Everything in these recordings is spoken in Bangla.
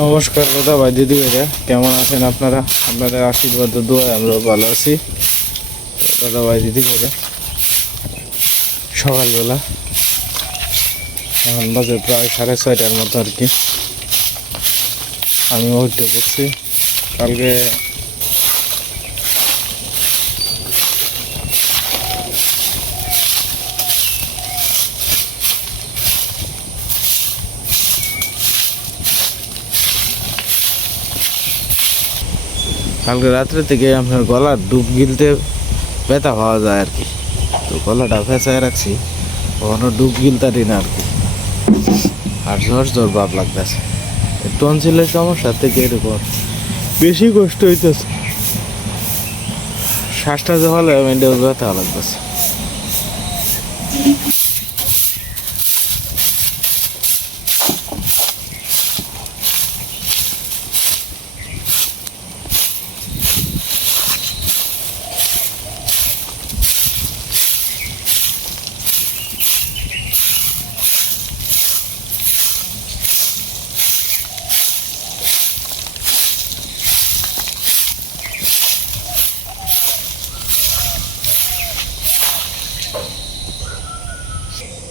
নমস্কার দাদা ভাই দিদি ভাইরা, কেমন আছেন আপনারা? আপনাদের আশীর্বাদ দোয়ায় আমরা ভালো আছি। দাদা ভাই দিদি ভাইরা, সকালবেলা এখন বাজে প্রায় 6:30টার মতো আর কি। আমি উঠে পড়ছি। কালকে রাত্রে থেকে আপনার গলার ডুব গিলতে ব্যথা পাওয়া যায় আর কি। তো গলাটা ফেঁচায় রাখছি, কখনো ডুব গিলতারি না আর কি। আর জ্বর ভাব লাগতেছে, টনসিলের সমস্যা থেকে এরকম বেশি কষ্ট হইতেছে। শ্বাসটা যে হলে ব্যথা লাগতেছে।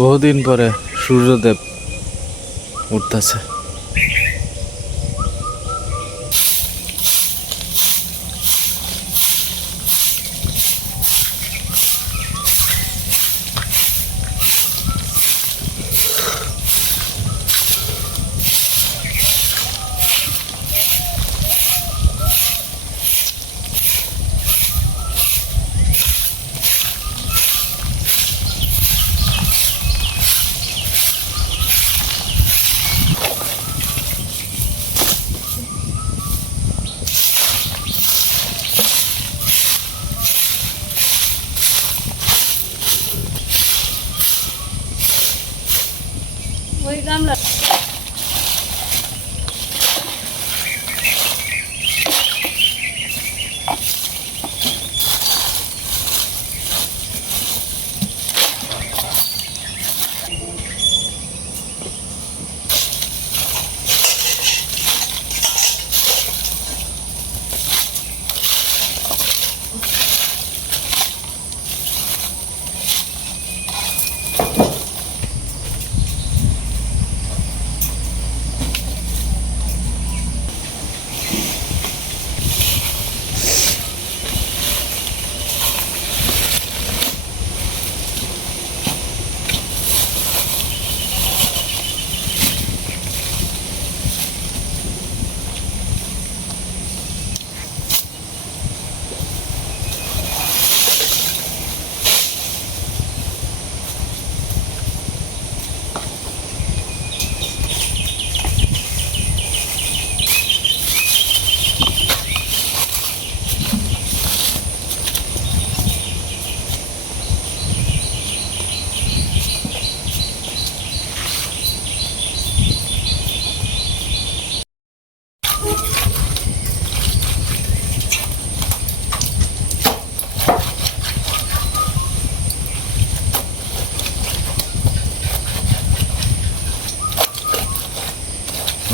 বহুদিন পরে সূর্যদেব উঠতেছে। ওই গামলা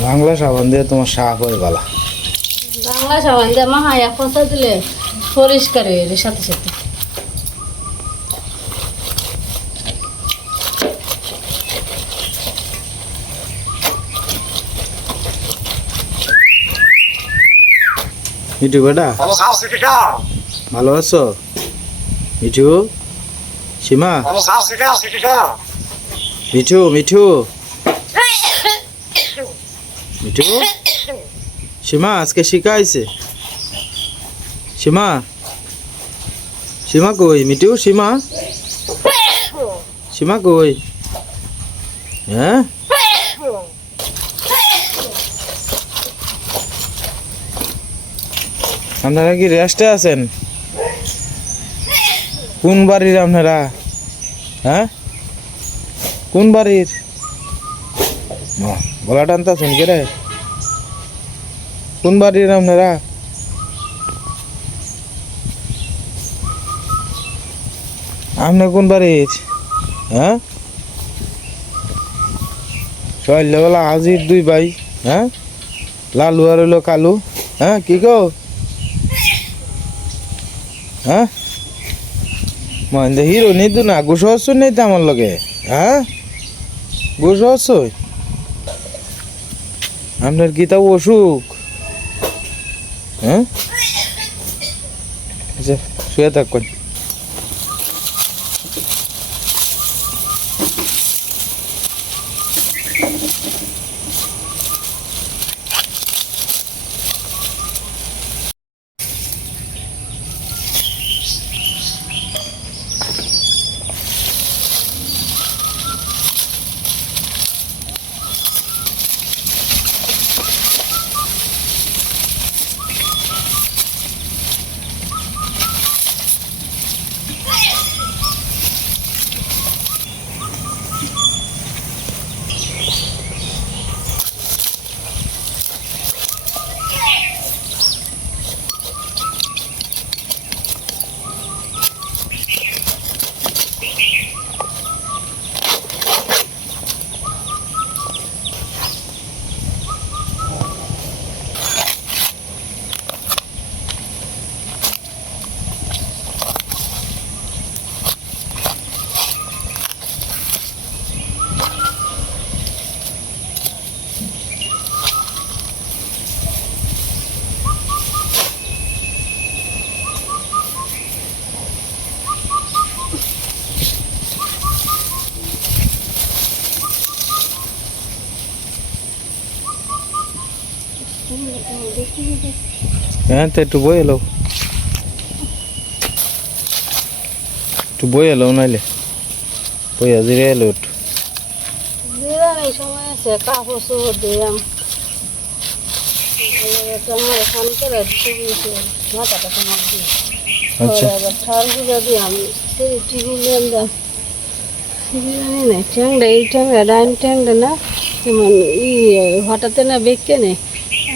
বাংলা সাবান দিয়ে তোমার শাক হয়ে গলা। বাংলা সাবান দিয়ে মাহায়া ফসা দিলে পরিষ্কার হয়ে যায় সাথে সাথে। মিঠু বেটা, ভালো আছো? মিঠু, সীমা, মিঠু মিঠু মিঠু, সীমা আজকে শিখাইছে। সীমা, সীমা কই? মিঠু, সীমা, সীমা কই? হ্যাঁ, আপনারা কি রেস্টে আছেন? কোন বাড়ির আপনারা? হ্যাঁ, কোন বাড়ির? গলা টানতেছেন কে রে? কোন বাড়ির আপনারা? আপনার কোন বাড়ির? হ্যাঁ, সকালবেলা হাজির দুই ভাই। হ্যাঁ, লালু আর হইলো কালু। হ্যাঁ কি কো? হ্যাঁ মহেন্দ্র হিরো নিতু না গোস হচ্ছ নেই তো আমার লগে। হ্যাঁ গোস হচ্ছ আপনার কি তা অসুখ? হ্যাঁ আচ্ছা শুয়ে থাকুন। হ্যাঁ তো একটু বই এলো, একটু বই এলো নাইলে বই হাজিরে এলো একটু। এই সময় আছে কাপড় চোপড় দিলাম এখান করে মাথাটা তোমার দিয়ে আচ্ছা এবার ঠাল পূজা দিয়ে আমি টিভি নিলাম দাম জানি না ট্যাংরা এই ট্যাংরা ডাইন ট্যাংরা না তেমন হঠাৎ না বেঁকে নেই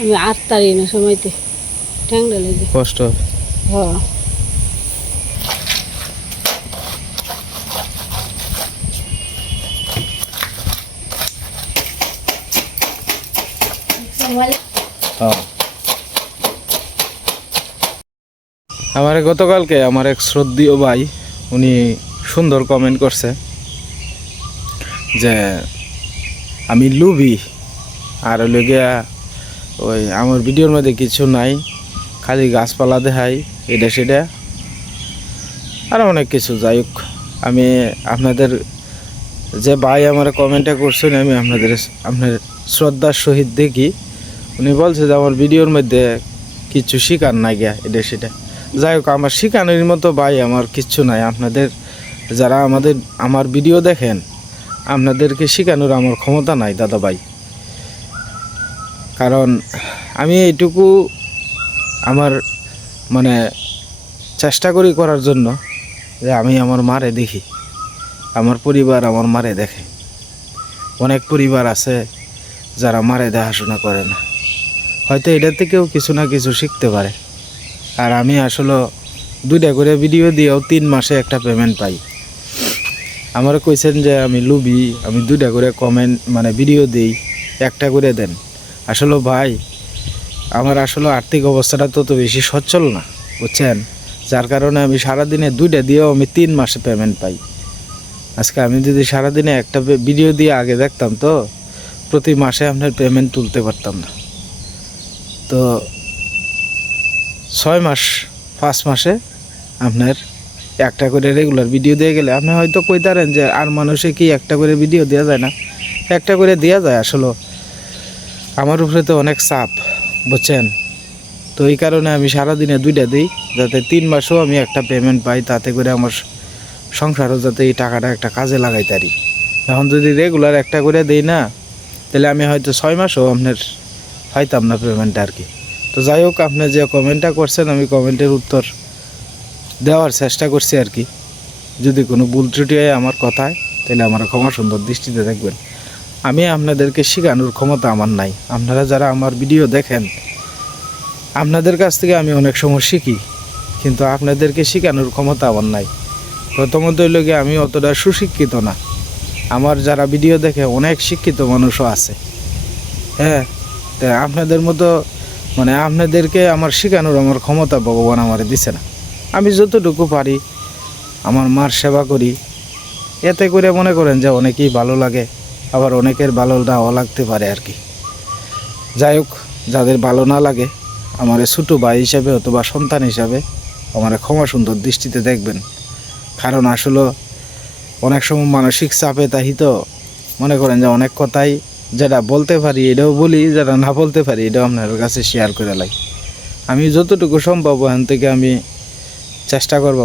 আমি 8 তারিখ না সময়তে ট্যাংরা লেগে কষ্ট হবে। হ্যাঁ হ্যাঁ আমার গতকালকে আমার এক শ্রদ্ধেয় ভাই উনি সুন্দর কমেন্ট করছে যে আমি লুবি আর হইল গিয়া ওই আমার ভিডিওর মধ্যে কিছু নাই, খালি গাছপালা দেখাই এটা সেটা আর অনেক কিছু। যাই হোক আমি আপনাদের যে ভাই আমার কমেন্টটা করছেন আমি আপনার শ্রদ্ধার সহিত দেখি। উনি বলছে যে আমার ভিডিওর মধ্যে কিছু শিকার নাই গিয়া এটা সেটা। যাই হোক আমার শিখানোর মতো ভাই আমার কিচ্ছু নাই। আপনাদের যারা আমার ভিডিও দেখেন আপনাদেরকে শেখানোর আমার ক্ষমতা নাই দাদা ভাই, কারণ আমি এইটুকু আমার মানে চেষ্টা করি করার জন্য যে আমি আমার মারে দেখি, আমার পরিবার আমার মারে দেখে। অনেক পরিবার আছে যারা মারে দেখাশোনা করে না, হয়তো এটা থেকেও কিছু না কিছু শিখতে পারে। আর আমি আসলে 2টা করে ভিডিও দিয়েও 3 মাসে একটা পেমেন্ট পাই। আমার কইছেন যে আমি লুবি, আমি 2টা করে কমেন্ট মানে ভিডিও দিই, একটা করে দেন। আসলে ভাই আমার আসলে আর্থিক অবস্থাটা তত বেশি সচ্ছল না বুঝছেন, যার কারণে আমি সারাদিনে 2টা দিয়েও আমি 3 মাসে পেমেন্ট পাই। আজকে আমি যদি সারাদিনে একটা ভিডিও দিয়ে আগে দেখতাম তো প্রতি মাসে আপনার পেমেন্ট তুলতে পারতাম না। তো 6 মাস 5 মাসে আপনার একটা করে রেগুলার ভিডিও দিয়ে গেলে আপনি হয়তো কইতারেন যে আর মানুষে কি একটা করে ভিডিও দেওয়া যায় না, একটা করে দেওয়া যায়। আসলে আমার উপরে তো অনেক চাপ বুঝছেন, তো এই কারণে আমি সারাদিনে 2টা দিই যাতে 3 মাসেও আমি একটা পেমেন্ট পাই, তাতে করে আমার সংসারও যাতে এই টাকাটা একটা কাজে লাগাই পারি। এখন যদি রেগুলার একটা করে দিই না তাহলে আমি হয়তো 6 মাসও আপনার পাইতাম না পেমেন্টটা আর কি। তো যাই হোক আপনি যে কমেন্টটা করছেন আমি কমেন্টের উত্তর দেওয়ার চেষ্টা করছি আর কি। যদি কোনো ভুল ত্রুটি হয় আমার কথায় তাহলে আমার ক্ষমা সুন্দর দৃষ্টিতে দেখবেন। আমি আপনাদেরকে শেখানোর ক্ষমতা আমার নাই। আপনারা যারা আমার ভিডিও দেখেন আপনাদের কাছ থেকে আমি অনেক সময় শিখি, কিন্তু আপনাদেরকে শেখানোর ক্ষমতা আমার নাই। প্রথমত হইল গিয়ে আমি অতটা সুশিক্ষিত না। আমার যারা ভিডিও দেখে অনেক শিক্ষিত মানুষও আছে, হ্যাঁ, তা আপনাদের মতো মানে আপনাদেরকে আমার শেখানোর আমার ক্ষমতা ভগবান আমারে দিছে না। আমি যতটুকু পারি আমার মার সেবা করি, এতে করে মনে করেন যে অনেকেই ভালো লাগে, আবার অনেকের ভালো নাও লাগতে পারে আর কি। যাই হোক, যাদের ভালো না লাগে আমার ছোটো ভাই হিসাবে অথবা সন্তান হিসাবে আমার ক্ষমা সুন্দর দৃষ্টিতে দেখবেন। কারণ আসলে অনেক সময় মানসিক চাপে তাই তো মনে করেন যে অনেক কথাই যেটা বলতে পারি এটাও বলি, যেটা না বলতে পারি এটাও আপনার কাছে শেয়ার করে লাই। আমি যতটুকু সম্ভব ওখান থেকে আমি চেষ্টা করব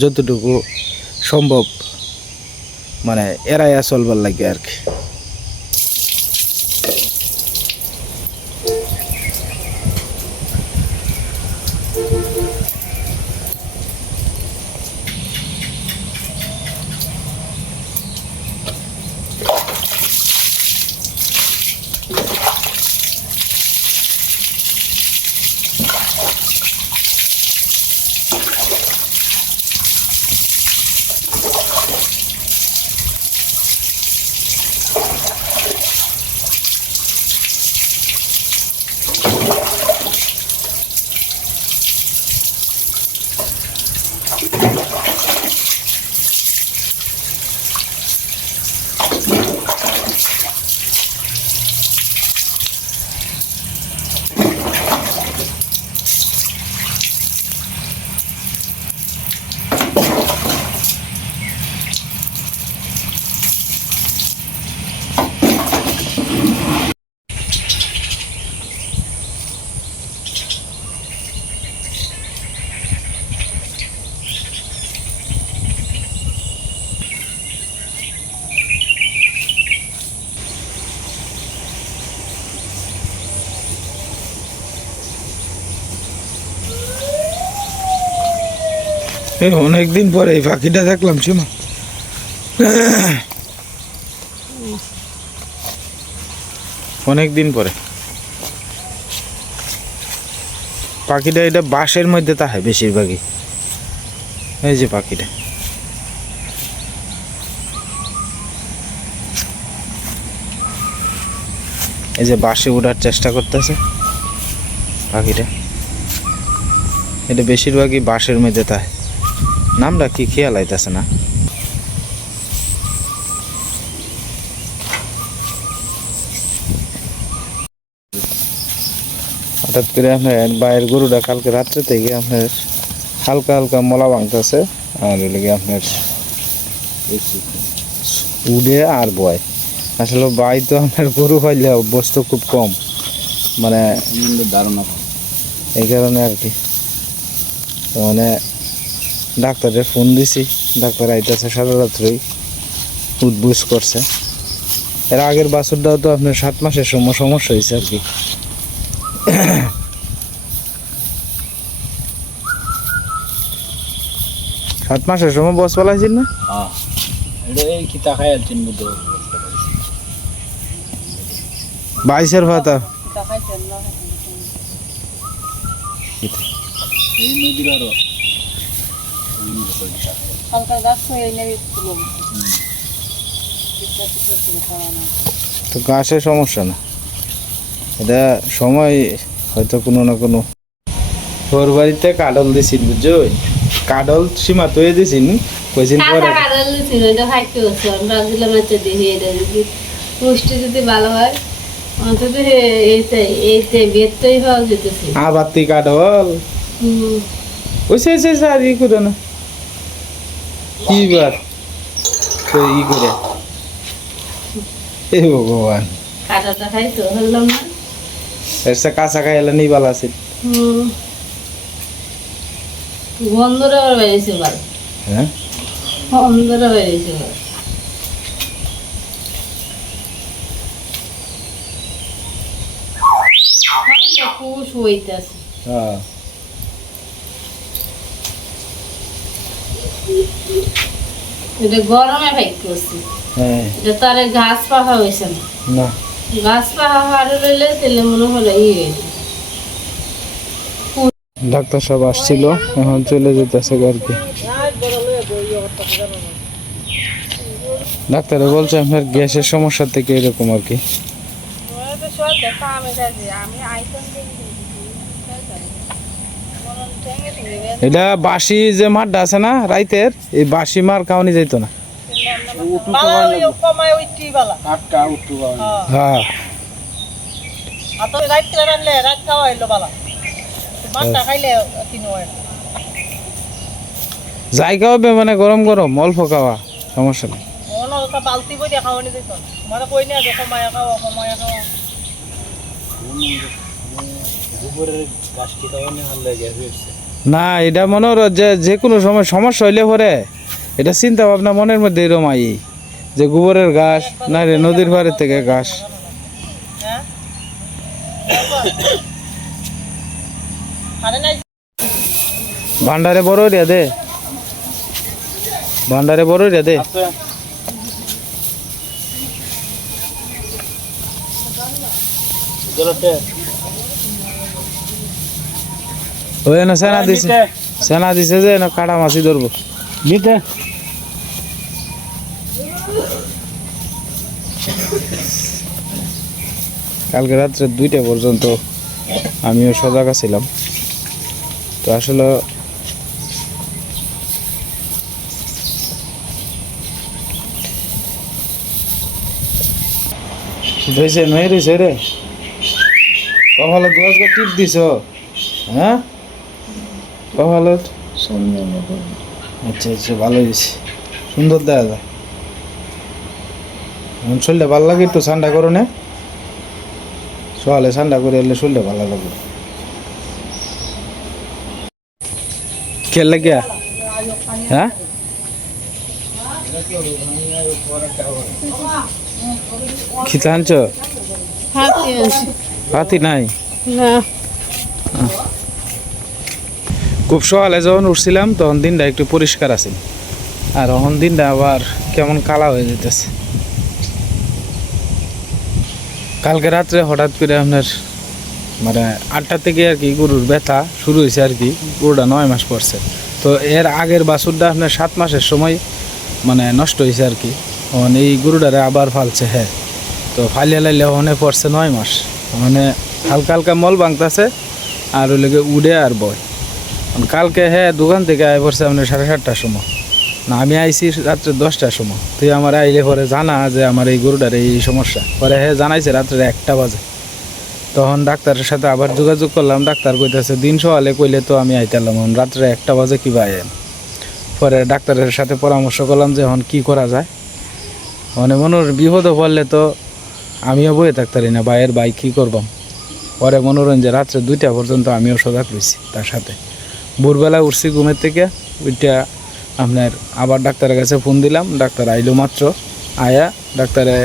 যতটুকু সম্ভব মানে এড়াইয়া চলবার লাগে আর কি। অনেকদিন পরে এই পাখিটা দেখলাম সীমা। অনেকদিন পরে পাখিটা, এটা বাঁশের মধ্যে থাকে বেশিরভাগই। এই যে পাখিটা, এই যে বাঁশে ওঠার চেষ্টা করতেছে পাখিটা, এটা বেশিরভাগই বাঁশের মধ্যে থাকে। নামটা কি খেয়াল আইতাছে না। হঠাৎ করে আপনার বাইরের গরুটা কালকে রাত্রে থেকে আপনার হালকা হালকা মলা ভাঙতেছে, আর এলাকে আপনার উড়ে আর বয়। আসলে বাই তো আপনার গরু পাইলে অভ্যস্ত খুব কম, মানে ধারণা এই কারণে আর কি। মানে ডাক্তারের ফোন দিছি, ডাক্তার আইতেছে সারা রাত্রেই উদ্বুস করছে। এর আগের বাছুরটাও তো আপনার 7 মাসের সমস্যা হয়েছে আর কি। 7 মাসের সময় বস পালাইছেন না? বাইশের ভাতা তো গাছের সমস্যা না, এটা সময় হয়তো কোনো না কোনো। তোর বাড়িতে কাডল দিছিল বুঝছো, কাডল সীমা তৈরি দিছিন কইছিন পরে কাঁচা কাঁঠাল দিছিল, এটা খাইতে হচ্ছে। আমরা ভাবছিলাম আচ্ছা দেখি এটা যদি পুষ্টি যদি ভালো হয় অন্তত এইটাই বেতটাই পাওয়া যেতেছে। আবার তুই কাডল ওইসে আর ই করে না কি বার তো ই করে। এ ভগবান, কাঁচাটা খাইতো হলাম না, এর সে কাঁচা খাইলে নেই ভালো আছে। গন্ধটা আবার বেরিয়েছে ভালো। হ্যাঁ, গন্ধটা বেরিয়েছে ভালো। খুশ হইতেছে। হ্যাঁ এটা গরমে ভাই করছি, হ্যাঁ এটা তো আর ঘাস পাখা হয়েছে না। না ঘাস পাখা আরো রইলে তাহলে মনে হলো ই হয়েছে। ডাক্তার সব আসছিল, এখন চলে যেতেছে আর কি। ডাক্তারে বলছে আপনার গ্যাসের সমস্যা থেকে এরকম আর কি। সব দেখা আমি কাজে আমি আইটেম দেখি এটা বাসি যে মাঠটা আছে না রাইতের, এই বাসি মার খাওয়ানি যাইতো না। হ্যাঁ যাই খাওয়াবে মানে গরম গরম অল্প খাওয়া, সমস্যা নেই। বালতি বই দেখা হয়নি যেত মানে কই না যে কমায়া খাওয়া কমায়া খাওয়া গোবরের গাছ কি খাওয়ানি হলে গেছে না। এটা মনে হলো যে কোনো সময় সমস্যা হইলে পরে এটা চিন্তা ভাবনা মনের মধ্যে এরকম আই যে গোবরের ঘাস না রে নদীর পাড়ের থেকে ঘাস। ভান্ডারে বড় রিয়া দে, ভান্ডারে বড় রিয়া দে। ওই না সেনা দিছে, সেনা দিছে যে না কাটা মাছি ধরবো নিতে। কালকে রাত্রে 2টা পর্যন্ত আমিও সজাগ ছিলাম। তো আসলে ধরেছে মেয়ে রয়েছে রে, কপালে দোয়াজকে টিপ দিছ। হ্যাঁ কপালে আচ্ছা আচ্ছা ভালো হয়েছে, সুন্দর দেখা যায়। শরীরটা ভালো লাগে, একটু ঠান্ডা করো না, সকালে ঠান্ডা করে এলে শরীরটা ভালো লাগবে। খেল লাগিয়া হ্যাঁ খিতা আনছ? হাতি নাই না খুব সকালে যখন উঠছিলাম তখন দিনটা একটু পরিষ্কার আছে, আর তখন দিনটা আবার কেমন কালা হয়ে যেতেছে। কালকে রাত্রে হঠাৎ করে আপনার মানে 8টা থেকে আর কি গরুর ব্যথা শুরু হয়েছে আর কি। গরুটা 9 মাস পড়ছে, তো এর আগের বাছুরটা আপনার 7 মাসের সময় মানে নষ্ট হয়েছে আর কি। মানে এই গরুটারে আবার ফালছে, হ্যাঁ তো ফালিয়া লাইলে ওখানে পড়ছে 9 মাস, মানে হালকা হালকা মল ভাঙতেছে আর ওই লেগে উড়ে আর বয়। কালকে হ্যাঁ দোকান থেকে আয় পড়ছে আপনার 7:30টার সময়, না আমি আইছি রাত্রে 10টার সময়। তুই আমার আইলে পরে জানা যে আমার এই গরুটার এই সমস্যা, পরে হ্যাঁ জানাইছে রাত্রে 1টা বাজে। তখন ডাক্তারের সাথে আবার যোগাযোগ করলাম, ডাক্তার কইতেছে দিন সকালে কইলে তো আমি আইতালাম, রাত্রে 1টা বাজে কী আইন। পরে ডাক্তারের সাথে পরামর্শ করলাম যে এখন কী করা যায়। মানে মনোর বিপদে পড়লে তো আমিও বয়ে থাকতারি না, ভাইয়ের ভাই কী করবাম। পরে মনোরঞ্জন রাত্রে 2টা পর্যন্ত আমিও সজাগ রয়েছি তার সাথে। ভোরবেলা উঠছি ঘুমের থেকে, ওইটা আপনার আবার ডাক্তারের কাছে ফোন দিলাম। ডাক্তার আইলো মাত্র, আয়া ডাক্তারে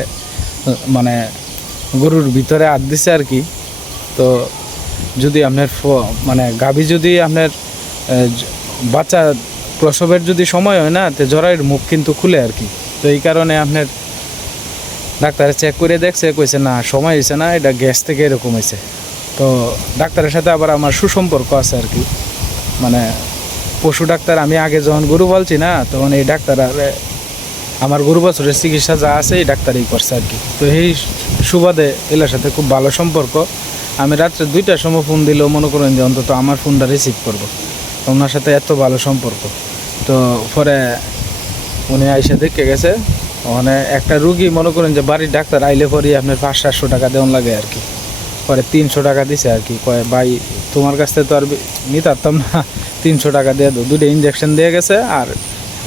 মানে গরুর ভিতরে হাত দিছে আর কি। তো যদি আপনার মানে গাভী যদি আপনার বাচ্চা প্রসবের যদি সময় হয় না, তো জরায়ুর মুখ কিন্তু খুলে আর কি। তো এই কারণে আপনার ডাক্তারে চেক করে দেখছে, কইছে না সময় হয়েছে না, এটা গ্যাস থেকে এরকম হয়েছে। তো ডাক্তারের সাথে আবার আমার সুসম্পর্ক আছে আর কি। মানে পশু ডাক্তার আমি আগে যখন গরু বলছি না, তখন এই ডাক্তার আমার গরু বছরের চিকিৎসা যা আছে এই ডাক্তারই করছে আর কি। তো এই সুবাদে এলার সাথে খুব ভালো সম্পর্ক। আমি রাত্রে 2টার সময় ফোন দিলেও মনে করেন যে অন্তত আমার ফোনটা রিসিভ করবো, ওনার সাথে এত ভালো সম্পর্ক। তো পরে উনি আইসা দেখে গেছে, ওখানে একটা রুগী মনে করেন যে বাড়ির ডাক্তার আইলে পরে আপনার 500-700 টাকা দেওয়ান লাগে আর কি। পরে 300 টাকা দিছে আর কি। কয় ভাই তোমার কাছ থেকে তো আর নিতে পারতাম না, 300 টাকা দিয়ে দো। 2টা ইঞ্জেকশন দিয়ে গেছে আর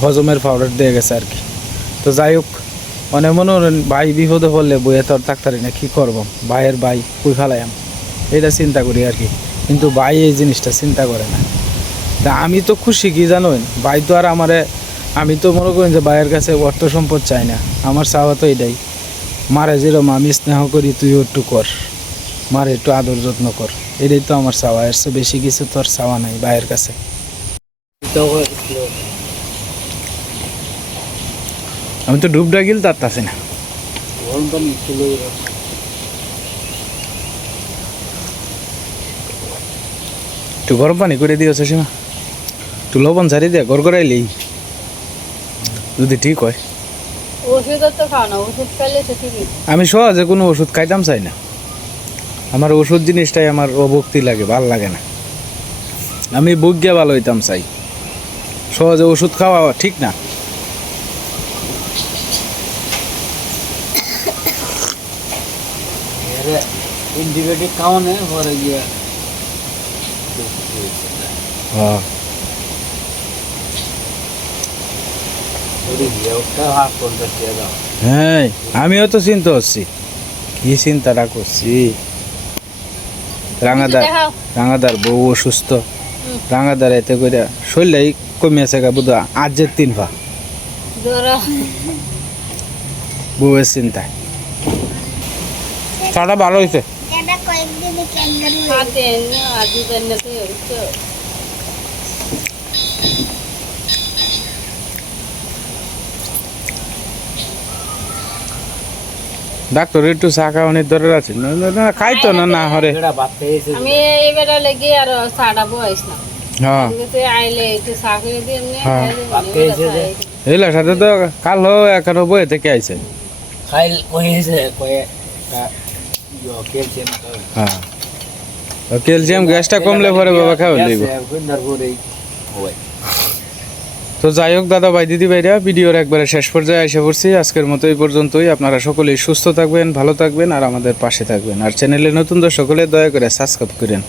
হজমের পাউডার দিয়ে গেছে আর কি। তো যাই হোক, মানে মনে করেন ভাই বিপদে পড়লে বইয়ে তো আর ডাক্তারি না, কী করবো, ভাইয়ের ভাই কই ফেলাইম এটা চিন্তা করি আর কি। কিন্তু ভাই এই জিনিসটা চিন্তা করে না। তা আমি তো খুশি কি জানেন, ভাই তো আর আমারে, আমি তো মনে করেন যে ভাইয়ের কাছে অর্থ সম্পদ চাই না। আমার চাওয়া তো এটাই, মারে যেরকম আমি স্নেহ করি তুইও একটু কর, মারে একটু আদর যত্ন কর, এটাই তো আমার চাওয়া। এর চেয়ে বেশি কিছু তো আর চাওয়া নাই ভাইয়ের কাছে। আমি তো ডুবডা গিল তারতাছি না। একটু গরম পানি করে দিয়েছে সীমা, একটু লবণ ছাড়ি দিয়ে গড় গড়াইলেই যদি ঠিক হয়। ওষুধ তো খাও না, ওষুধ খাইলে সে ঠিকই। আমি সহজে কোনো ওষুধ খাইতাম চাই না, আমার ওষুধ জিনিসটাই আমার অভক্তি লাগে, ভাল লাগে না। আমি বুঝিয়া ভালো হইতাম চাই, সহজে ওষুধ খাওয়া ঠিক না। অ্যান্টিবায়োটিক খাওয়ানো পরে গিয়ে হ্যাঁ, হ্যাঁ আমিও তো চিন্তা হচ্ছি, কি চিন্তাটা করছি। রাঙাদার দেখাও। রাঙাদার বউ অসুস্থ, রাঙাদার এতে করে শরীরটাই কমিয়েছে গা বুধ আজের 3 পা জ্বর বউয়ের চিন্তায়। চাটা ভালো হয়েছে। হাতে এনে আজি জান্নাতে হইতো। ডাক্তার একটু চা খাওয়ানোর দরকার আছে, না খাইতো না না হরে। আমি এইবার লেগে আর চাটা বয়স না হ্যাঁ তুই আইলে একটু চা করে দিয়ে এমনি হ্যাঁ। খাই। এইলার সাথে তো কাল এখনো বয়ে থেকে আইছে। খাইল কয়েছে কয়ে হ্যাঁ, ক্যালসিয়াম গ্যাসটা কমলে পরে বাবা খাওয়া লাগবে। তো যাই হোক দাদা ভাই দিদি ভাইরা, ভিডিওর একবারে শেষ পর্যায়ে এসে পড়ছি। আজকের মতো এই পর্যন্তই। আপনারা সকলেই সুস্থ থাকবেন, ভালো থাকবেন আর আমাদের পাশে থাকবেন। আর চ্যানেলে নতুন দর্শক হলে দয়া করে সাবস্ক্রাইব করেন।